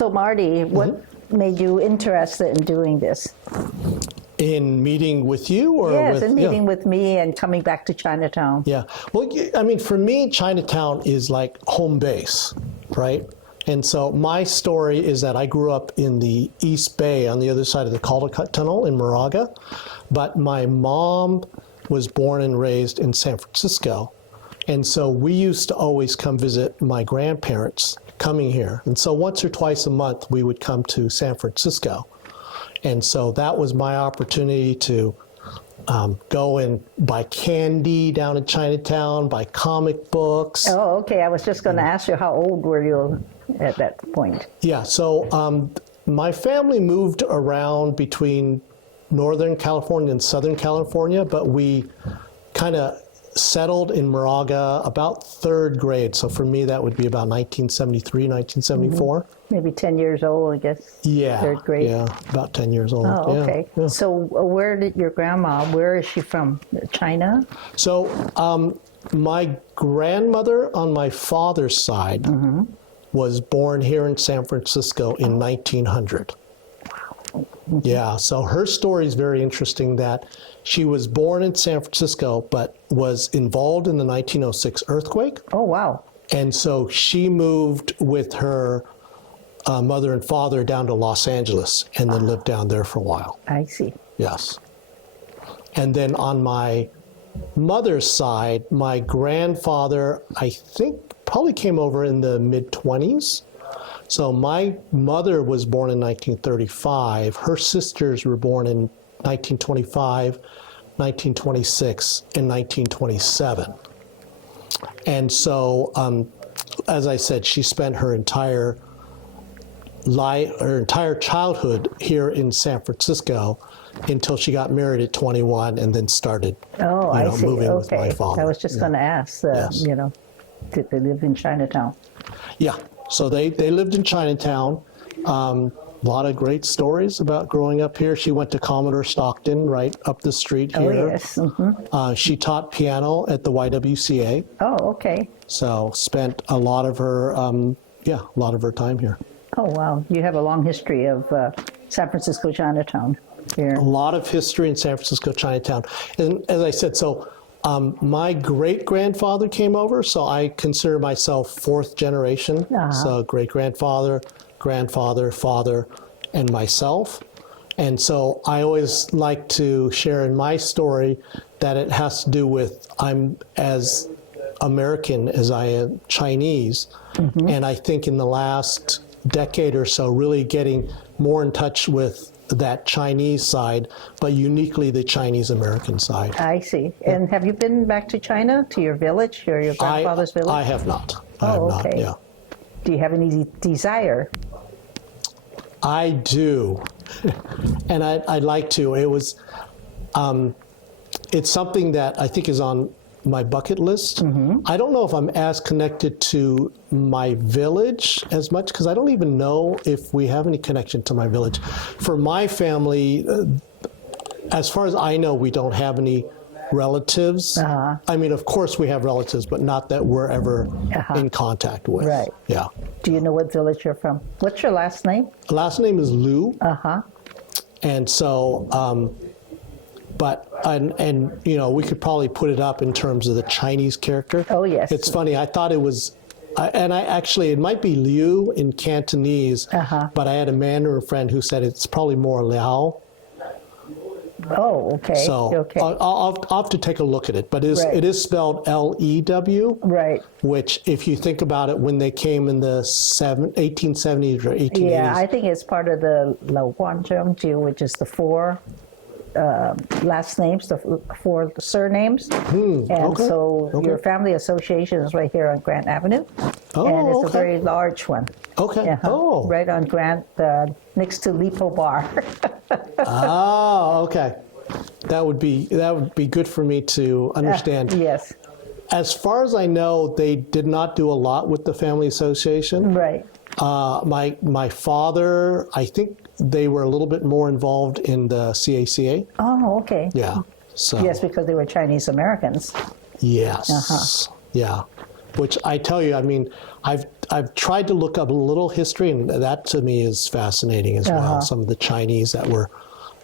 So Marty, what made you interested in doing this? In meeting with you, or Yes, with, in meeting with me and coming back to Chinatown. Yeah. Well, I mean, for me, Chinatown is like home base, right? And so my story is that I grew up in the East Bay on the other side of the Caldecott Tunnel in Moraga, but my mom was born and raised in San Francisco. And so we used to always come visit my grandparents coming here. And so once or twice a month, we would come to San Francisco. And so that was my opportunity to go and buy candy down in Chinatown, buy comic books. Oh, okay. I was just going to ask you, how old were you at that point? Yeah, so my family moved around between Northern California and Southern California, but we kind of settled in Moraga about third grade. So for me, that would be about 1973, 1974. Maybe 10 years old, I guess. Yeah. Third grade. Yeah, about 10 years old. Oh, yeah, okay. yeah. So where did your grandma, where is she from? China? So my grandmother on my father's side was born here in San Francisco in 1900. Yeah, so her story is very interesting that she was born in San Francisco, but was involved in the 1906 earthquake. Oh, wow. And so she moved with her mother and father down to Los Angeles and then lived down there for a while. I see. Yes. And then on my mother's side, my grandfather, I think, probably came over in the mid-20s. So my mother was born in 1935. Her sisters were born in 1925, 1926, and 1927. And so, as I said, she spent her entire childhood here in San Francisco until she got married at 21 and then started moving with my father. I was just going to ask, Yes. did they live in Chinatown? Yeah, so they lived in Chinatown. A lot of great stories about growing up here. She went to Commodore Stockton right up the street here. Oh, yes. Mm-hmm. She taught piano at the YWCA. Oh, okay. So spent a lot of her time here. Oh, wow. You have a long history of San Francisco Chinatown here. A lot of history in San Francisco Chinatown. And as I said, so my great-grandfather came over, so I consider myself fourth generation. So great-grandfather, grandfather, father, and myself. And so I always like to share in my story that it has to do with I'm as American as I am Chinese. Mm-hmm. And I think in the last decade or so, really getting more in touch with that Chinese side, but uniquely the Chinese-American side. I see. Yeah. And have you been back to China, to your village, or your grandfather's village? I have not. Okay. Yeah. Do you have any desire? I do, and I'd like to. It was, it's something that I think is on my bucket list. Mm-hmm. I don't know if I'm as connected to my village as much, because I don't even know if we have any connection to my village. For my family, as far as I know, we don't have any relatives. I mean, of course we have relatives, but not that we're ever in contact with. Right. Yeah. Do you know what village you're from? What's your last name? Last name is Liu. And so, and we could probably put it up in terms of the Chinese character. Oh, yes. It's funny, I thought it was, it might be Liu in Cantonese, but I had a Mandarin friend who said it's probably more Liao. Oh, okay. So okay. I'll have to take a look at it, but it is spelled L-E-W. Right. Which, if you think about it, when they came in the 1870s or 1880s. Yeah, I think it's part of the Lao Guanzhengjiu, which is the four last names, the four surnames. So your family association is right here on Grant Avenue. And it's a very large one. Okay. Right on Grant, next to Lipo Bar. Okay. That would be good for me to understand. Yes. As far as I know, they did not do a lot with the family association. Right. My father, I think they were a little bit more involved in the CACA. Oh, okay. Yeah. So. Yes, because they were Chinese Americans. Yes. Yeah. which I tell you, I mean, I've tried to look up a little history, and that to me is fascinating as well. Some of the Chinese that were,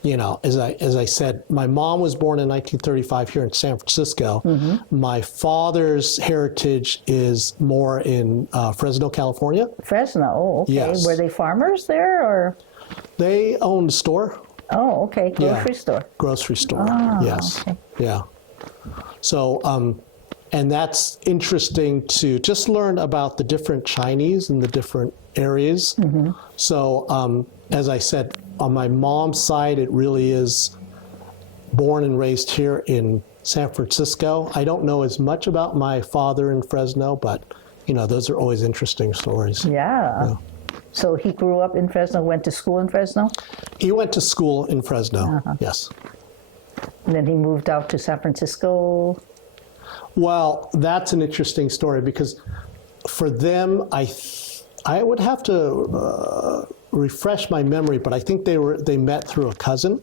you know, as I said, my mom was born in 1935 here in San Francisco. My father's heritage is more in Fresno, California. Fresno, oh, okay. Yes. Were they farmers there, or? They owned a store. Oh, okay, grocery store. Grocery store, yes. Okay. Yeah. So, and that's interesting to just learn about the different Chinese in the different areas. So, as I said, on my mom's side, it really is born and raised here in San Francisco. I don't know as much about my father in Fresno, but, you know, those are always interesting stories. Yeah. So he grew up in Fresno, went to school in Fresno? He went to school in Fresno, yes. And then he moved out to San Francisco? Well, that's an interesting story because for them, I would have to refresh my memory, but I think they met through a cousin.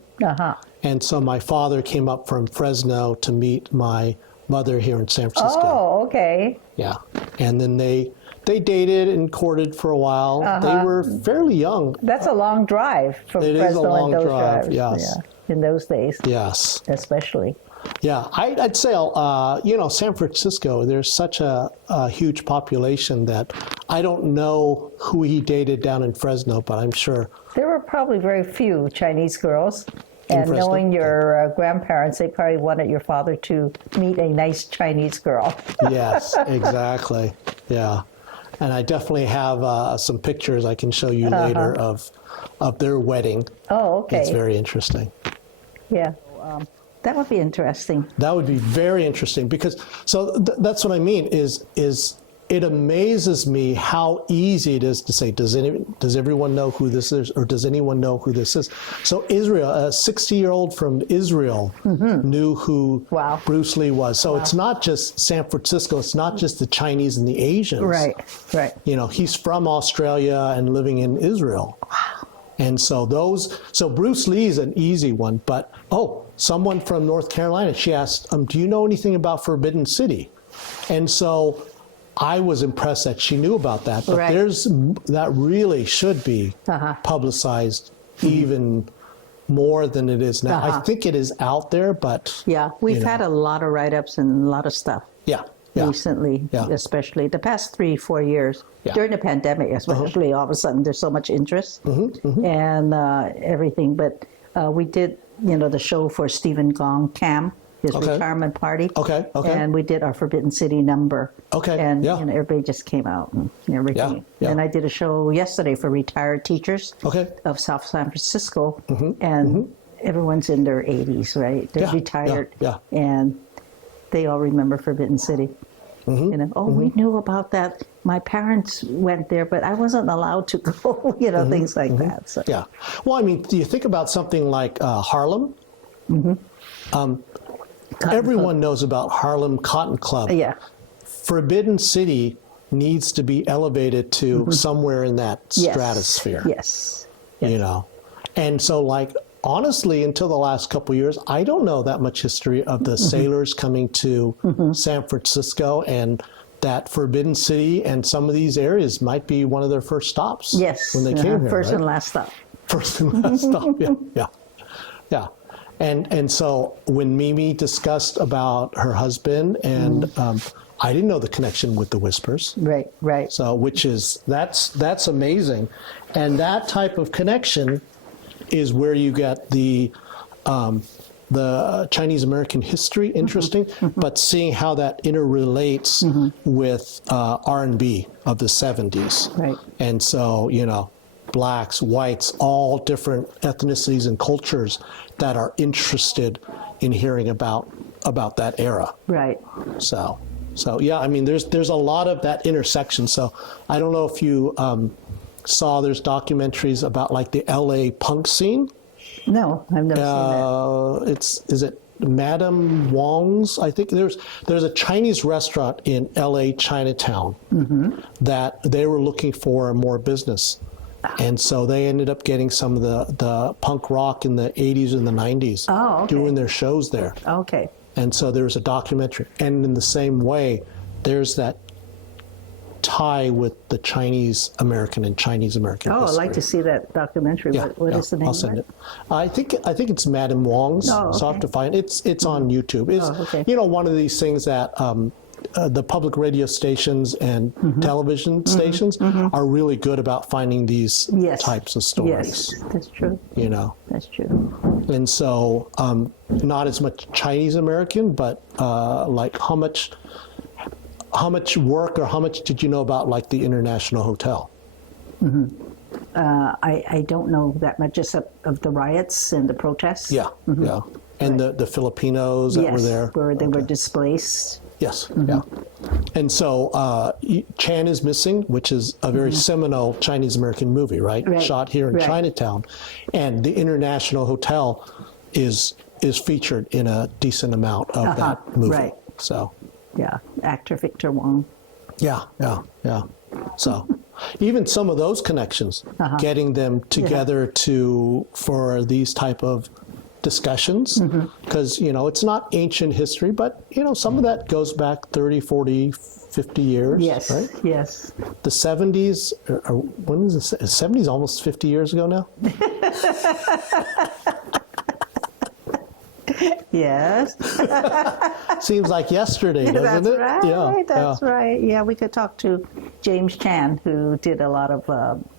And so my father came up from Fresno to meet my mother here in San Francisco. Oh, okay. Yeah. And then they dated and courted for a while. They were fairly young. That's a long drive from It Fresno is a long and those drive, drives. yes. Yeah, in those days. Yes. Especially. Yeah, I'd say, you know, San Francisco, there's such a huge population that I don't know who he dated down in Fresno, but I'm sure. There were probably very few Chinese girls. And Fresno? knowing your grandparents, they probably wanted your father to meet a nice Chinese girl. Yes, exactly. Yeah. And I definitely have some pictures I can show you later of their wedding. Oh, okay. It's very interesting. Yeah. That would be interesting. That would be very interesting because, so that's what I mean is it amazes me how easy it is to say, does everyone know who this is, or does anyone know who this is? So Israel, a 60-year-old from Israel knew who Bruce Lee was. So it's not just San Francisco, it's not just the Chinese and the Asians. Right, right. You know, he's from Australia and living in Israel. Wow. And so Bruce Lee's an easy one, but, someone from North Carolina, she asked, do you know anything about Forbidden City? And so I was impressed that she knew about that, but that really should be publicized even more than it is now. I think it is out there, but... Yeah, we've had a lot of write-ups and a lot of stuff. Recently, especially the past 3-4 years. During the pandemic, especially, all of a sudden there's so much interest and everything. But we did, the show for Stephen Gong Cam, his retirement party. And we did our Forbidden City number. And everybody just came out and everything. And I did a show yesterday for retired teachers of South San Francisco. And everyone's in their 80s, right? They're retired. And they all remember Forbidden City. We knew about that. My parents went there, but I wasn't allowed to go, things like that. So. Yeah. Well, I mean, do you think about something like Harlem? Everyone knows about Harlem Cotton Club. Forbidden City needs to be elevated to somewhere in that stratosphere. Yes. And so, honestly, until the last couple of years, I don't know that much history of the sailors coming to San Francisco, and that Forbidden City and some of these areas might be one of their first stops. When they came here. First and last stop. First and last stop. Yeah. And so when Mimi discussed about her husband, and I didn't know the connection with the Whispers. Right. So that's amazing, and that type of connection is where you get the Chinese American history interesting, but seeing how that interrelates with R&B of the 70s. Right. And so, blacks, whites, all different ethnicities and cultures that are interested in hearing about that era. Right. So yeah, I mean, there's a lot of that intersection. So I don't know if you saw, there's documentaries about the LA punk scene. No, I've never seen that. Is it Madame Wong's? I think there's a Chinese restaurant in LA Chinatown that they were looking for more business. And so they ended up getting some of the punk rock in the 80s and the 90s doing their shows there. Okay. And so there's a documentary. And in the same way, there's that tie with the Chinese American and Chinese American Oh, I'd history. like to see that documentary. Yeah, What is the name I'll of send it? it. I think it's Madame Wong's. Oh, So I have okay. to find it's on YouTube. It's okay. one of these things that the public radio stations and television stations are really good about finding these Yes. types of stories. Yes, that's true. That's true. And so not as much Chinese American, but like how much work or how much did you know about like the International Hotel? I don't know that much, just of the riots and the protests. Yeah, yeah. And the Filipinos that were there. Where they were displaced. Yes, yeah. And so Chan is Missing, which is a very seminal Chinese-American movie, right? Shot here in Chinatown. And the International Hotel is featured in a decent amount of that movie. Right. So, Yeah, actor Victor Wong. yeah. So even some of those connections, getting them together for these type of discussions, because it's not ancient history, but some of that goes back 30, 40, 50 years. Yes, right? yes. The 70s, when is the 70s? Almost 50 years ago now. Yes. Seems like yesterday, doesn't That's it? right. Yeah, That's right. Yeah, we could talk to James Chan, who did a lot of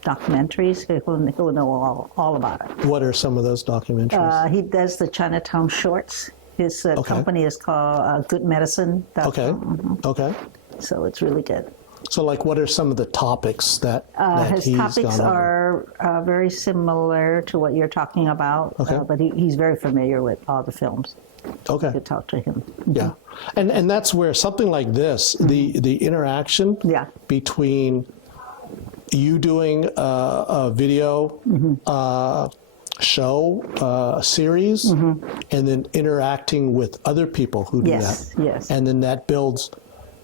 documentaries. Who know all about it. What are some of those documentaries? He does the Chinatown shorts. His company is called Good Medicine. Okay. So it's really good. So, like, what are some of the topics that His he's topics gone over? are very similar to what you're talking about, Okay. but he's very familiar with all the films. Okay. You could talk to him. Yeah, and that's where something like this, the interaction between you doing a video show, series, and then interacting with other people who do that. Yes. And then that builds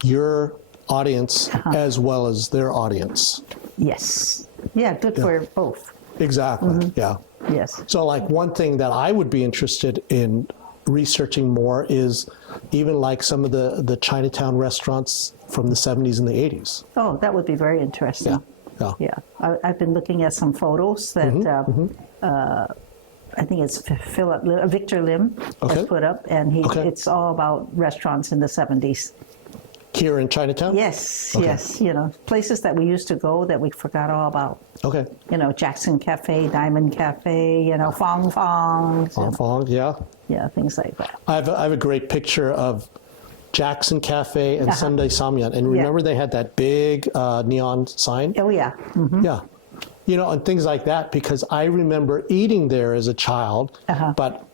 your audience as well as their audience. Yes. Yeah, good for both. Exactly, yeah. Yes. So like one thing that I would be interested in researching more is even like some of the Chinatown restaurants from the 70s and the 80s. Oh, that would be very interesting. Yeah. I've been looking at some photos that I think it's Victor Lim has put up, and it's all about restaurants in the 70s. Here in Chinatown? Yes, yes. Places that we used to go that we forgot all about. Okay. Jackson Cafe, Diamond Cafe, Fong Fong. Fong, yeah. Yeah, things like that. I have a great picture of Jackson Cafe and Sunday Samyang. And remember they had that big neon sign? Oh, yeah. Yeah. And things like that, because I remember eating there as a child, but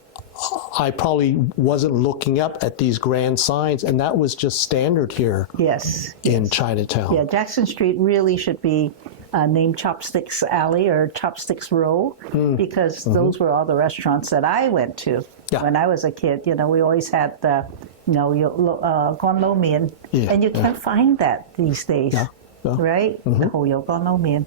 I probably wasn't looking up at these grand signs, and that was just standard here in Chinatown. Yeah, Jackson Street really should be named Chopsticks Alley or Chopsticks Row, because those were all the restaurants that I went to when I was a kid. We always had the, Guan Lo Mian, and you can't find that these days, right? The Ho Yo Guan Lo Mian.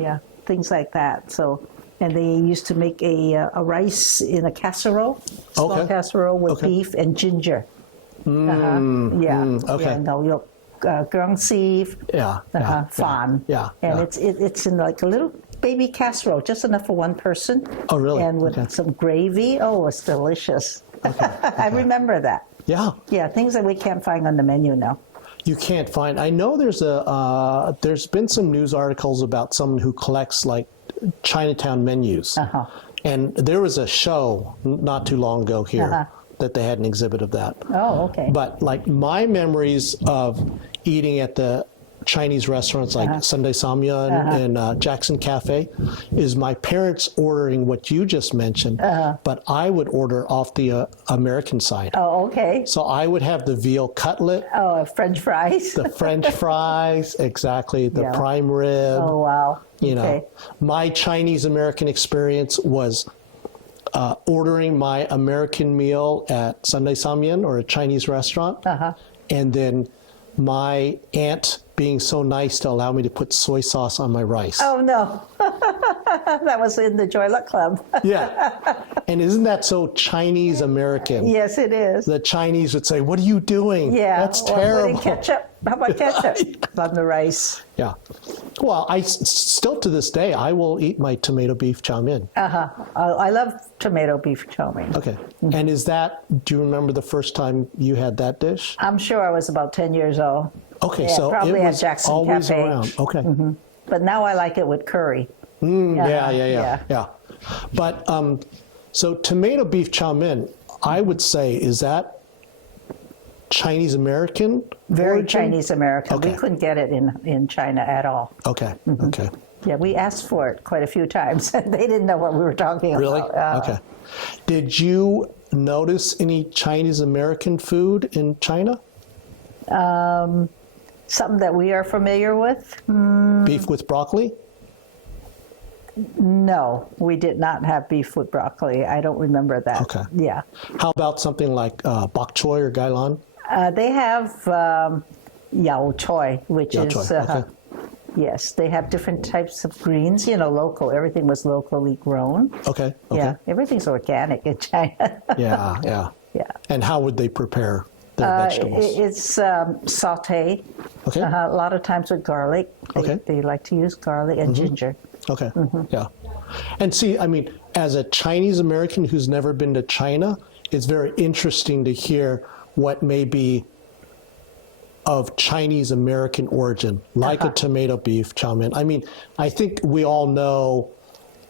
Yeah, things like that. So. And they used to make a rice in a casserole, small casserole with beef and ginger. Okay. Yeah, no, Gurung Sieve, fan. Yeah. And it's in like a little baby casserole, just enough for one person. Oh, really? And with some gravy. Oh, it's delicious. I remember that. Yeah. Yeah, things that we can't find on the menu now. You can't find. I know there's been some news articles about someone who collects like Chinatown menus, and there was a show not too long ago here that they had an exhibit of that. Oh, okay. But like my memories of eating at the Chinese restaurants like Sunday Samyang and Jackson Cafe is my parents ordering what you just mentioned, but I would order off the American side. Oh, okay. So I would have the veal cutlet. Oh, French fries. The French fries, exactly. The prime rib. Oh, wow. Okay. My Chinese American experience was ordering my American meal at Sunday Samyang or a Chinese restaurant, and then my aunt being so nice to allow me to put soy sauce on my rice. Oh, no. That was in the Joy Luck Club. Yeah. And isn't that so Chinese American? Yes, it is. The Chinese would say, "What are you doing? Yeah. That's terrible." Putting ketchup. How about ketchup on the rice? Yeah. Well, still to this day, I will eat my tomato beef chow mein. I love tomato beef chow mein. Okay. And do you remember the first time you had that dish? I'm sure I was about 10 years old. Okay, Yeah, so probably it at was Jackson always Cafe. around. Okay. But now I like it with curry. Yeah. But so tomato beef chow mein, I would say, is that Chinese American? Very origin? Chinese American. Okay. We couldn't get it in China at all. Okay. Okay. Yeah, we asked for it quite a few times. They didn't know what we were talking Really? about. Okay. Did you notice any Chinese American food in China? Something that we are familiar with? Beef with broccoli? No, we did not have beef with broccoli. I don't remember that. Okay. Yeah. How about something like bok choy or gailan? They have yao choy, which Yao is, choy, okay. yes, they have different types of greens, local. Everything was locally grown. Okay. Yeah, everything's organic in China. Yeah. Yeah. And how would they prepare their vegetables? It's sauté. Okay. A lot of times with garlic. They like to use garlic and ginger. Okay. Yeah. And see, I mean, as a Chinese American who's never been to China, it's very interesting to hear what may be of Chinese American origin, like a tomato beef chow mein. I mean, I think we all know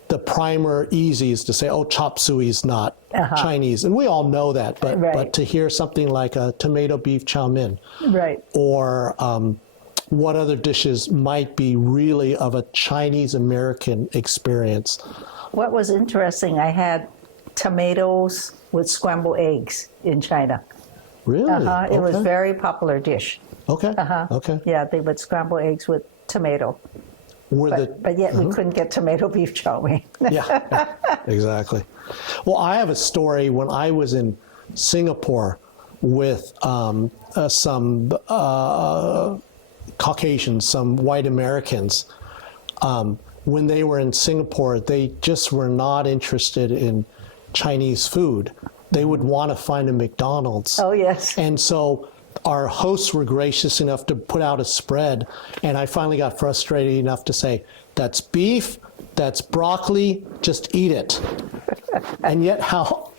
the primer easy is to say, oh, chop suey is not Chinese. And we all know that. But to hear something like a tomato beef chow mein, right, or what other dishes might be really of a Chinese American experience. What was interesting, I had tomatoes with scrambled eggs in China. Really? It was a very popular dish. Okay. Okay. Yeah, they would scramble eggs with tomato. But yet we couldn't get tomato beef chow mein. Yeah, exactly. Well, I have a story when I was in Singapore with some Caucasians, some white Americans. When they were in Singapore, they just were not interested in Chinese food. They would want to find a McDonald's. Oh, yes. And so our hosts were gracious enough to put out a spread, and I finally got frustrated enough to say, that's beef, that's broccoli, just eat it. And yet how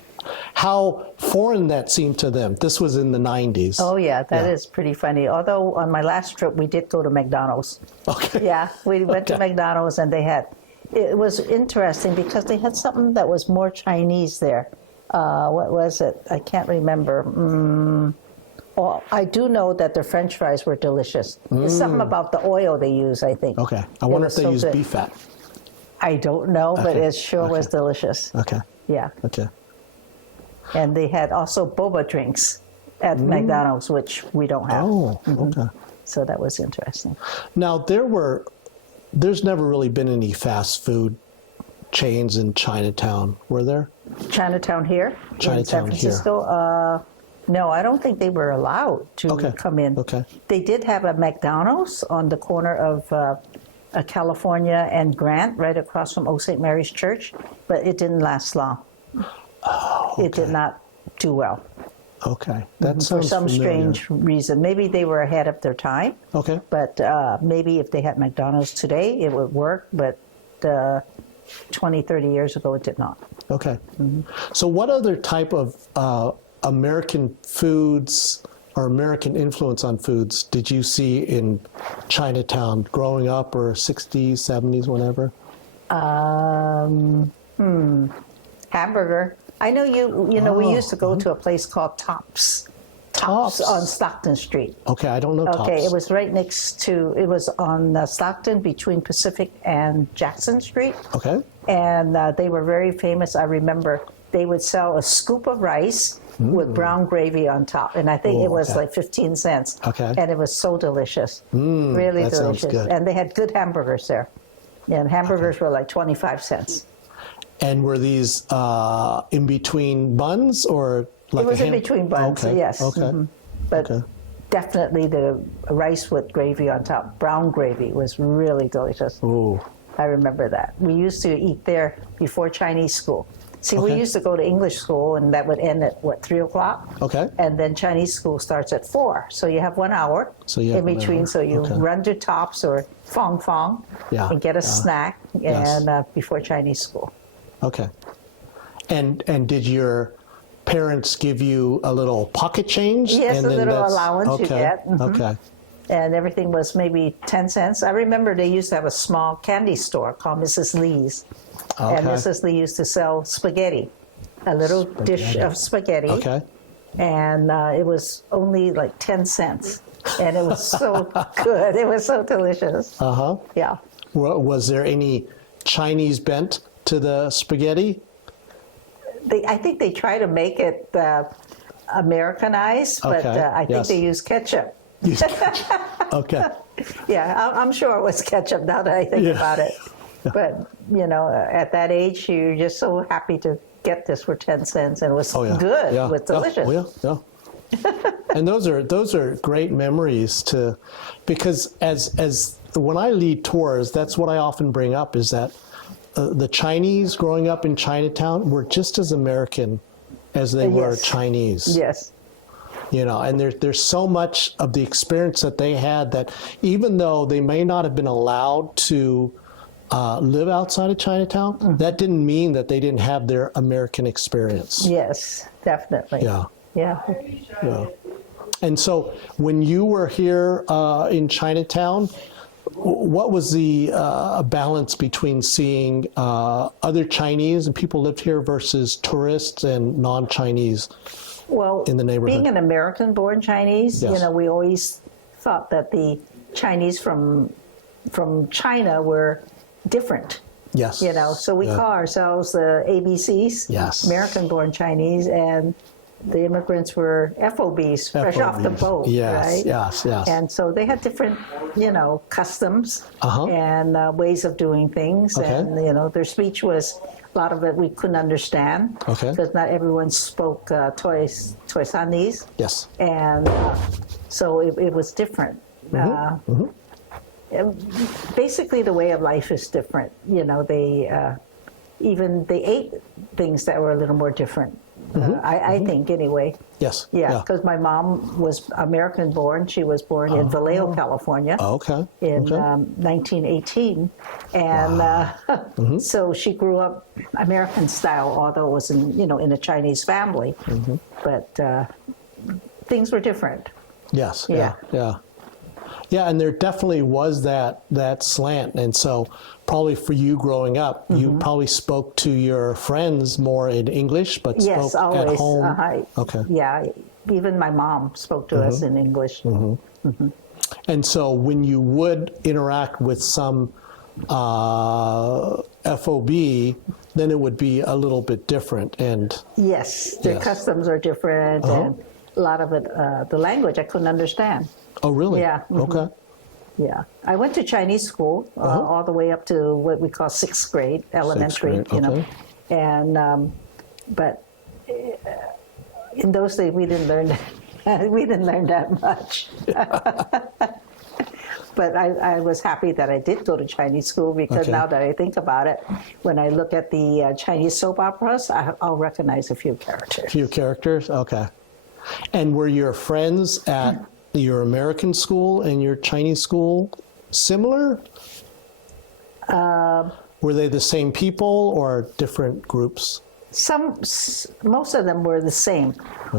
foreign that seemed to them. This was in the 90s. Oh, yeah, that is pretty funny. Although on my last trip, we did go to McDonald's. Okay. Yeah, we went to McDonald's, and it was interesting because they had something that was more Chinese there. What was it? I can't remember. Well, I do know that the French fries were delicious. There's something about the oil they use, I think. Okay. I wonder if they use beef fat. I don't know, but it sure was delicious. Okay. Yeah. Okay. And they had also boba drinks at McDonald's, which we don't have. Oh, okay. So that was interesting. Now, there's never really been any fast food chains in Chinatown, were there? Chinatown here? Chinatown in San Francisco? No, I don't think they were allowed to come in. Okay. They did have a McDonald's on the corner of California and Grant, right across from Old St. Mary's Church, but it didn't last long. Oh, okay. It did not do well. Okay. That For sounds some familiar. strange reason. Maybe they were ahead of their time. Okay. But maybe if they had McDonald's today, it would work. But 20, 30 years ago, it did not. Okay. So what other type of American foods or American influence on foods did you see in Chinatown growing up, or 60s, 70s, whenever? Hamburger. I know we used to go to a place called Tops. Tops on Stockton Street. Okay, I don't know Tops. Okay, it was right next to, it was on Stockton between Pacific and Jackson Street. Okay. And they were very famous. I remember they would sell a scoop of rice with brown gravy on top. And I think it was like 15 cents. Okay. And it was so delicious. Really that delicious. sounds good. And they had good hamburgers there. And hamburgers were like 25 cents. And were these in between buns, or like it was in between buns, okay. yes. Okay. But definitely the rice with gravy on top, brown gravy, was really delicious. Ooh. I remember that. We used to eat there before Chinese school. See, Okay. we used to go to English school, and that would end at, what, 3 o'clock? Okay. And then Chinese school starts at 4. So you have 1 hour So you have in 1 between. hour. So you Okay. run to Tops or Fong Fong Yeah, and get a yeah. snack Yes. and before Chinese school. Okay. And did your parents give you a little pocket change? Yes, and a then little that's- allowance you okay. get. Mhm. Okay. And everything was maybe 10 cents. I remember they used to have a small candy store called Mrs. Lee's. And Okay. Mrs. Lee used to sell spaghetti, a little dish of spaghetti. Okay. And it was only like 10 cents. And it was so good. It was so delicious. Uh-huh. Yeah. Was there any Chinese bent to the spaghetti? I think they try to make it Americanized, but Okay, I think yes. they use ketchup. Okay. Yeah, I'm sure it was ketchup now that I think Yeah. about it. But, you know, at that age, you're just so happy to get this for 10 cents. And it was Oh, yeah. good. Yeah. It was delicious. Yeah. And those are great memories because as when I lead tours, that's what I often bring up is that the Chinese growing up in Chinatown were just as American as they were Yes. Chinese. Yes. You know, and there's so much of the experience that they had that even though they may not have been allowed to live outside of Chinatown, that didn't mean that they didn't have their American experience. Yes, definitely. Yeah. Yeah. Yeah. And so when you were here in Chinatown, what was the balance between seeing other Chinese and people lived here versus tourists and non-Chinese? Well, In the neighborhood. being an American-born Chinese, Yes. you know, we always thought that the Chinese from China were different. Yes. You know, so we Yeah. call ourselves the ABCs, Yes. American-born Chinese, and the immigrants were FOBs, fresh off the FOBs. boat, Yes, right? yes, yes. And so they had different, you know, customs Uh-huh. and ways of doing things, Okay. and you know, their speech was a lot of it we couldn't understand Okay. because not everyone spoke Toisanese, Yes. and so it was different. Basically, the way of life is different. You know, they ate things that were a little more different. I think anyway. Yes. Yeah, because my mom was American born. She was born in Vallejo, California Okay. in Okay. 1918. And so she grew up American style, although it was in a Chinese family. But things were different. Yes. Yeah. Yeah. Yeah, and there definitely was that slant, and so probably for you growing up, you probably spoke to your friends more in English, but Yes, spoke always. at home. Okay. Yeah, even my mom spoke to us in English. And so when you would interact with some FOB, then it would be a little bit different. And Yes, their Yes. customs are different, and a lot of it, the language I couldn't understand. oh, really? Yeah, Okay. Yeah, I went to Chinese school all the way up to what we call sixth grade, elementary. grade, You know, okay. and but in those days we didn't learn we didn't learn that much. But I was happy that I did go to Chinese school because Okay. now that I think about it, when I look at the Chinese soap operas, I'll recognize a few characters. Few characters? Okay. And were your friends at your American school and your Chinese school similar? Were they the same people or different groups? Most of them were the same,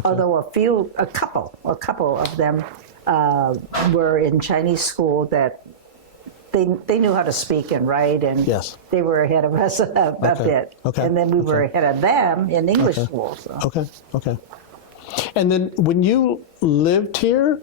although a couple of them were in Chinese school that they knew how to speak and write, and Yes. they were ahead of us a bit. Okay. And then we were ahead of them in English school. So. Okay. And then when you lived here,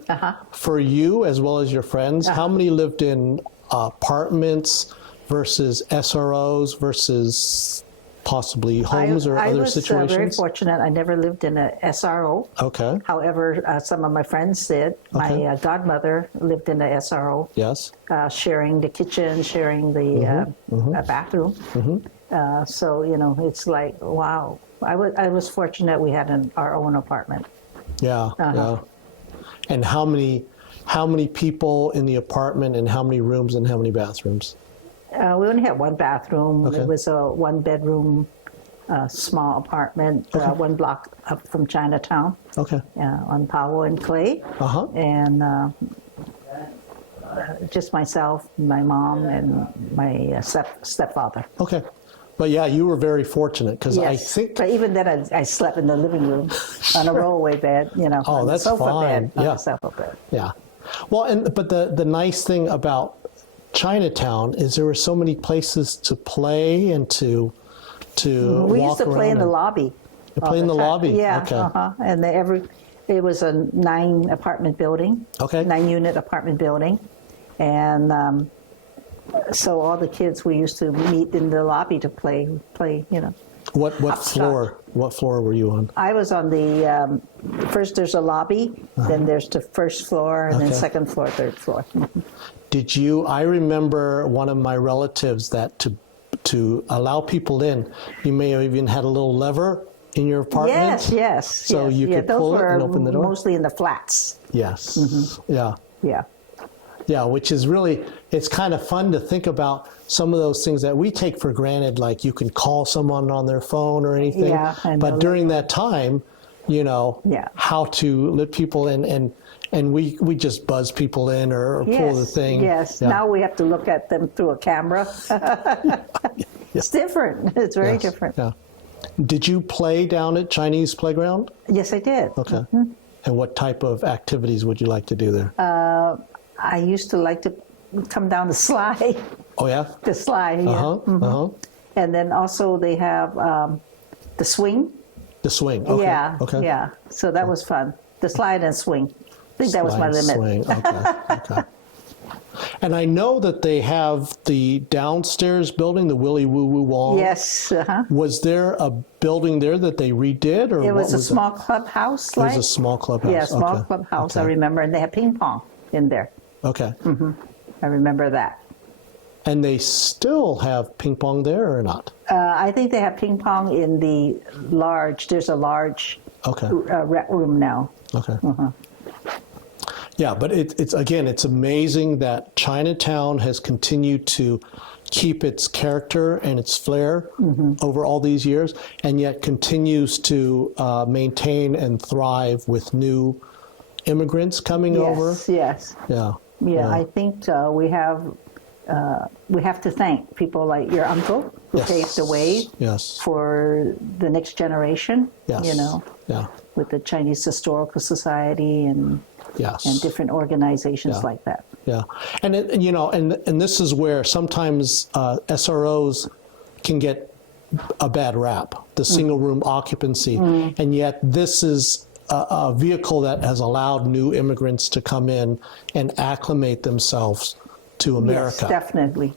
for you as well as your friends, how many lived in apartments versus SROs versus possibly homes or other situations? I was very fortunate. I never lived in a SRO. Okay. However, some of my friends did. Okay. My godmother lived in a SRO. Yes. Sharing the kitchen, sharing the bathroom. So, it's like, wow. I was fortunate we had our own apartment. Yeah. Yeah. And how many people in the apartment, and how many rooms and how many bathrooms? We only had one bathroom. Okay. It was a one-bedroom a small apartment, Okay. 1 block up from Chinatown, Okay. on Powell and Clay. Uh-huh. And just myself, my mom, and my stepfather. Okay. But yeah, you were very fortunate because I Yes, think. but even then, I slept in the living room on a rollaway bed, Oh, on that's the sofa fine. bed, on Yeah. the sofa bed. Yeah. Well, but the nice thing about Chinatown is there were so many places to play and to We walk used to play around in the and- lobby. You all play in the time. lobby? Yeah. Okay. And it was a 9 apartment building. Okay. 9-unit apartment building, and so all the kids, we used to meet in the lobby to play. What Hopscotch. floor? What floor were you on? I was on the first. There's a lobby, then there's the first floor, and then Uh-huh. Okay. second floor, third floor. Did you? I remember one of my relatives that to allow people in, you may have even had a little lever in your apartment. Yes. So yes. you could those pull it were and open the door? mostly in the flats. Yes. Mm-hmm. Yeah. Yeah. Yeah, which is really, it's kind of fun to think about some of those things that we take for granted, like you can call someone on their phone or anything. Yeah, I know. But during that time, Yeah. how to let people in, and we just buzz people in or pull the thing. Yes. Yeah. Now we have to look at them through a camera. It's different. It's very Yes, different. Yeah. Did you play down at Chinese Playground? Yes, I did. Okay. And what type of activities would you like to do there? I used to like to come down the slide, Oh, yeah? the slide. Yeah. Uh-huh. And then also they have the swing. The swing. Okay. Yeah. Okay. Yeah. So that was fun. The slide and swing. I think that was my Slide, limit. swing. Okay. Okay. And I know that they have the downstairs building, the Willy Woo Woo Wall. Yes. Uh-huh. Was there a building there that they redid, or It what was a small clubhouse. It was Like a small clubhouse. yeah, small Okay. clubhouse. I Okay. remember, and they had ping pong in there. Okay. I remember that. And they still have ping pong there, or not? I think they have ping pong in the large. There's a large Okay. rec room now. Okay. Yeah, but it's again, it's amazing that Chinatown has continued to keep its character and its flair over all these years, and yet continues to maintain and thrive with new immigrants coming over. Yes. Yes. Yeah. Yeah. I think we have to thank people like your uncle who Yes. paved the way Yes. for the next generation. Yes. Yeah. With the Chinese Historical Society and Yes. different organizations Yeah. like that. Yeah, and and this is where sometimes SROs can get a bad rap, the single room occupancy, and yet this is a vehicle that has allowed new immigrants to come in and acclimate themselves to America. Yes, definitely.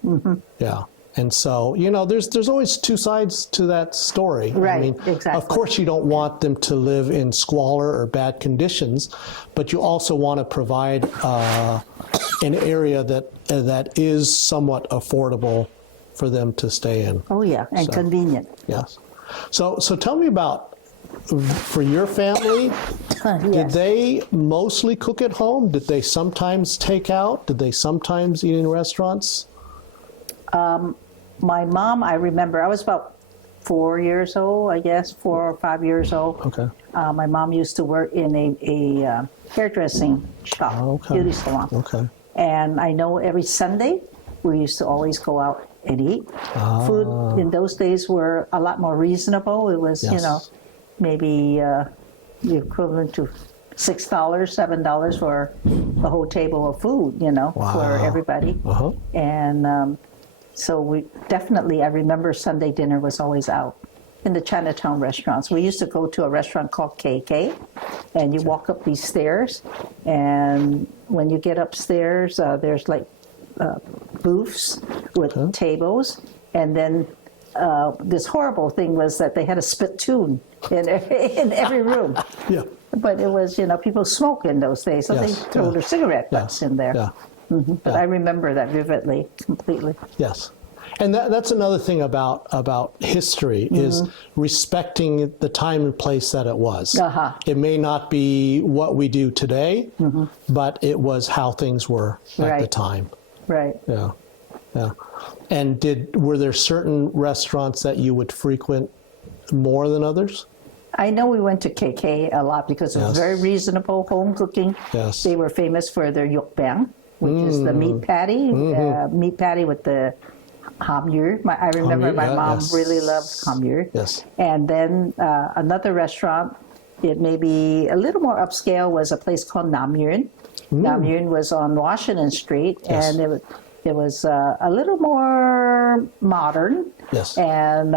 Yeah. And so, there's always two sides to that story. Right, exactly. Of course, you don't want them to live in squalor or bad conditions, but you also want to provide an area that is somewhat affordable for them to stay in. Oh yeah, and So- convenient. Yes. So tell me about, for your family, did Yes. they mostly cook at home? Did they sometimes take out? Did they sometimes eat in restaurants? My mom, I remember, I was about 4 years old, I guess, 4 or 5 years old. Okay. My mom used to work in a hairdressing shop, Okay. beauty salon. Okay. And I know every Sunday we used to always go out and eat. Food in those days were a lot more reasonable. It was, Yes. maybe the equivalent to $6, $7 for a whole table of food, for everybody. Uh-huh. And so I remember Sunday dinner was always out in the Chinatown restaurants. We used to go to a restaurant called KK, and you walk up these stairs, and when you get upstairs, there's like booths with tables, and then this horrible thing was that they had a spittoon in every room. Yeah. But it was, people smoke in those days, so Yes, they throw yeah. their cigarette butts in there. Yeah. But I remember that vividly, completely. Yes. And that's another thing about history is respecting the time and place that it was. Uh-huh. It may not be what we do today, but it was how things were at the Right. time. Right. Yeah. Yeah. And were there certain restaurants that you would frequent more than others? I know we went to KK a lot because it was Yes. very reasonable home cooking. Yes. They were famous for their yokbang, which is the meat patty, meat patty with the ham yu. I remember Ham yu, my yeah, mom yes. really loved ham yu. Yes. And then another restaurant, it may be a little more upscale, was a place called Nam Yuen. Nam Yuen was on Washington Street, Yes. and it was a little more modern. Yes. And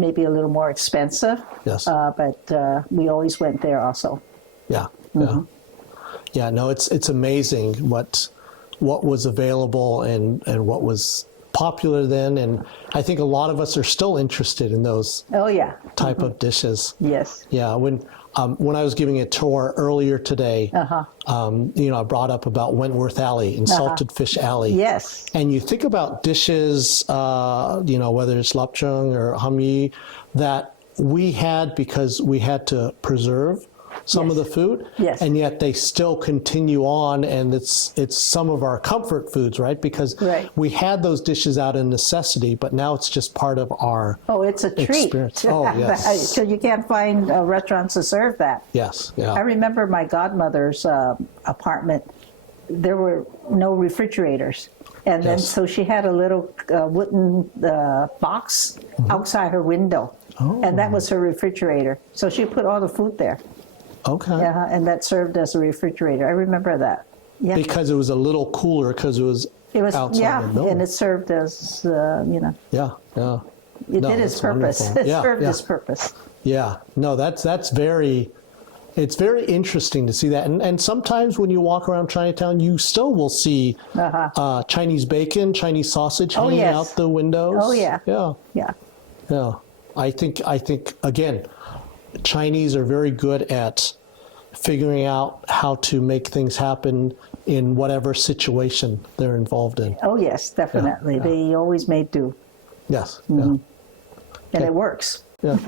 maybe a little more expensive. Yes. But we always went there also. Yeah, yeah, yeah. No, it's amazing what was available and what was popular then, and I think a lot of us are still interested in those Oh, yeah. type of dishes. Yes. Yeah, when I was giving a tour earlier today, I brought up about Wentworth Alley and Salted Fish Alley. Yes. And you think about dishes, whether it's lapchung or hamyi, that we had because we had to preserve some of the food, Yes. and yet they still continue on, and it's some of our comfort foods, right? Because we had those dishes out of necessity, but now it's just part of our it's a treat. experience. Oh, yes. So you can't find restaurants to serve that. Yes, yeah. I remember my godmother's apartment. There were no refrigerators. And then Yes. so she had a little wooden box outside her window. Oh. And that was her refrigerator. So she put all the food there. Okay. Yeah, and that served as a refrigerator. I remember that. Yeah. Because it was a little cooler because it was outside the building. and it served as, Yeah, yeah. it No, did its that's purpose. wonderful. It Yeah, served yeah. its purpose. Yeah, no, it's very interesting to see that. And sometimes when you walk around Chinatown, you still will see Chinese bacon, Chinese sausage hanging yes. out the windows. Oh, yeah. Yeah, Yeah. yeah. I think again, Chinese are very good at figuring out how to make things happen in whatever situation they're involved in. Oh, yes, definitely. Yeah. They always made do. Yes. And Yeah. it works. Yeah.